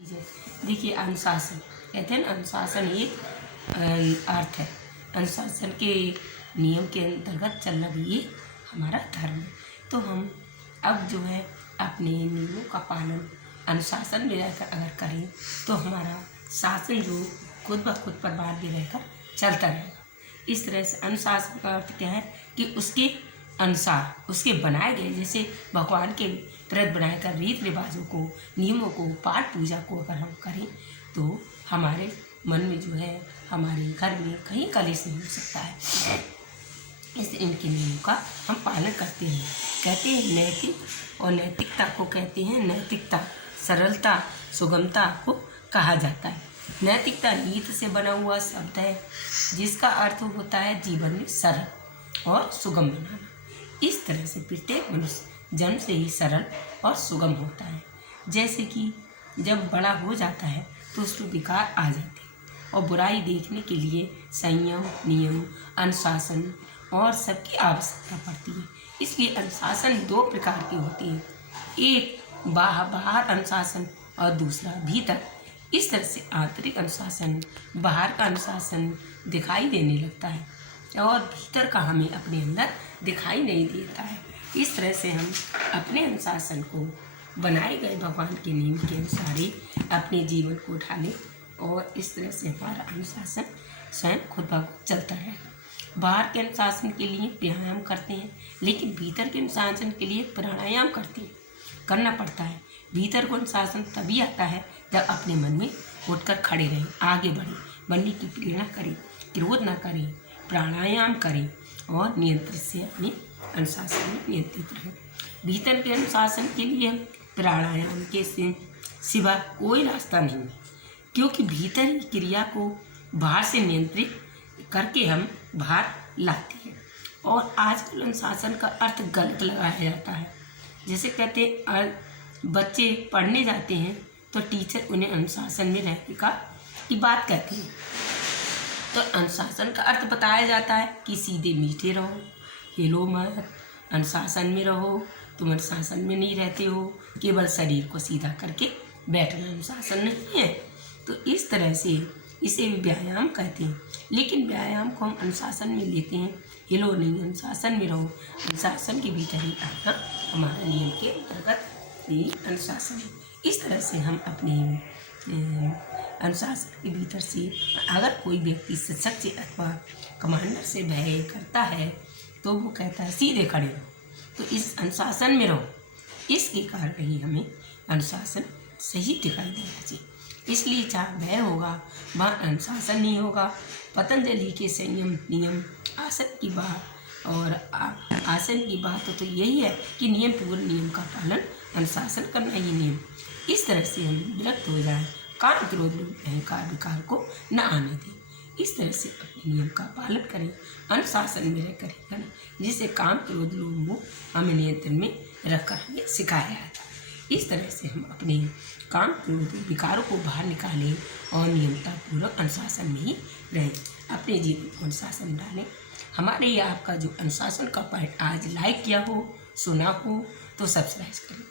देखिए, अनुशासन कहते हैं ना, अनुशासन एक अर्थ है। अनुशासन के नियम के अंतर्गत चलना भी ये हमारा धर्म है। तो हम अब जो है अपने नियमों का पालन अनुशासन में रहकर अगर करें तो हमारा शासन जो खुद ब खुद परिवार में रहकर चलता रहेगा। इस तरह से अनुशासन का अर्थ क्या है कि उसके अनुसार उसके बनाए गए, जैसे भगवान के व्रत बनाकर रीत रिवाजों को, नियमों को, पाठ पूजा को अगर हम करें तो हमारे मन में जो है, हमारे घर में कहीं कलेश नहीं हो सकता है। इस इनके नियमों का हम पालन करते हैं। कहते हैं नैतिक, और नैतिकता को कहते हैं नैतिकता, सरलता, सुगमता को कहा जाता है। नैतिकता नीति से बना हुआ शब्द है जिसका अर्थ होता है जीवन में सरल और सुगम बनाना। इस तरह से प्रत्येक मनुष्य जन्म से ही सरल और सुगम होता है। जैसे कि जब बड़ा हो जाता है तो उसमें विकार आ जाते हैं और बुराई देखने के लिए संयम, नियम, अनुशासन और सबकी आवश्यकता पड़ती है। इसलिए अनुशासन दो प्रकार की होती है, एक बाहर अनुशासन और दूसरा भीतर। इस तरह से आंतरिक अनुशासन, बाहर का अनुशासन दिखाई देने लगता है और भीतर का हमें अपने अंदर दिखाई नहीं देता है। इस तरह से हम अपने अनुशासन को बनाए गए भगवान के नियम के अनुसार ही अपने जीवन को ढालें और इस तरह से हमारा अनुशासन स्वयं खुद ब खुद चलता रहेगा। बाहर के अनुशासन के लिए व्यायाम करते हैं, लेकिन भीतर के अनुशासन के लिए प्राणायाम करना पड़ता है। भीतर को अनुशासन तभी आता है जब अपने मन में उठकर खड़े रहें, आगे बढ़ें, बनने की प्रेरणा करें, क्रोध न करें, प्राणायाम करें और नियंत्रित से अपने अनुशासन में नियंत्रित रहें। भीतर के अनुशासन के लिए प्राणायाम के सिवा कोई रास्ता नहीं है, क्योंकि भीतर की क्रिया को बाहर से नियंत्रित करके हम बाहर लाते हैं। और आजकल अनुशासन का अर्थ गलत लगाया जाता है। जैसे कहते हैं बच्चे पढ़ने जाते हैं तो टीचर उन्हें अनुशासन में रहने की बात कहती है। तो अनुशासन का अर्थ बताया जाता है कि सीधे मीठे रहो, हिलो मत, अनुशासन में रहो। तुम अनुशासन में नहीं रहते हो, केवल शरीर को सीधा करके बैठना अनुशासन नहीं है। तो इस तरह से इसे व्यायाम कहते हैं, लेकिन व्यायाम को हम अनुशासन में लेते हैं। हिलो नहीं, अनुशासन में रहो, अनुशासन के भीतर ही आना हमारा नियम के अंतर्गत ही अनुशासन है। इस तरह से हम अपने अनुशासन के भीतर से, अगर कोई व्यक्ति शिक्षक से अथवा कमांडर से भय करता है तो वो कहता है सीधे खड़े रहो, तो इस अनुशासन में रहो। इसके कारण ही हमें अनुशासन सही दिखाई देना चाहिए। इसलिए जहाँ भय होगा वहाँ अनुशासन नहीं होगा। पतंजलि के संयम, नियम, आसन की बात और आसन की बात तो यही है कि नियम, पूर्ण नियम का पालन, अनुशासन करना ही नियम। इस तरह से हम विरक्त हो जाएं, काम, क्रोध, लोभ, अहंकार, विकार को न आने दें। इस तरह से अपने नियम का पालन करें, अनुशासन में रहकर करें, जिससे काम, क्रोध, लोभ, मोह हमें नियंत्रण में रखकर हमें सिखाया जाता है। इस तरह से हम अपने काम, क्रोध, विकारों को बाहर निकालें और नियमतापूर्वक अनुशासन में ही रहें, अपने जीवन को अनुशासन डालें। हमारे ये आपका जो अनुशासन का पॉइंट आज लाइक किया हो, सुना हो तो सब्सक्राइब करें।